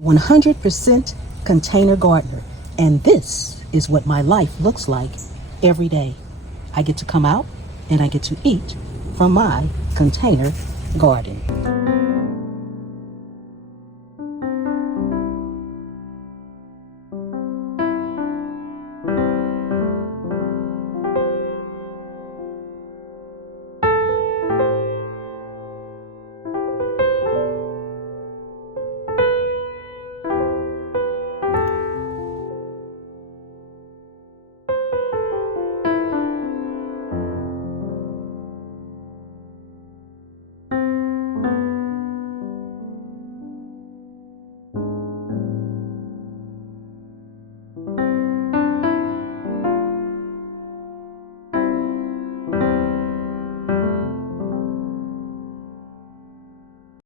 100% container gardener, and this is what my life looks like every day. I get to come out and I get to eat from my container garden.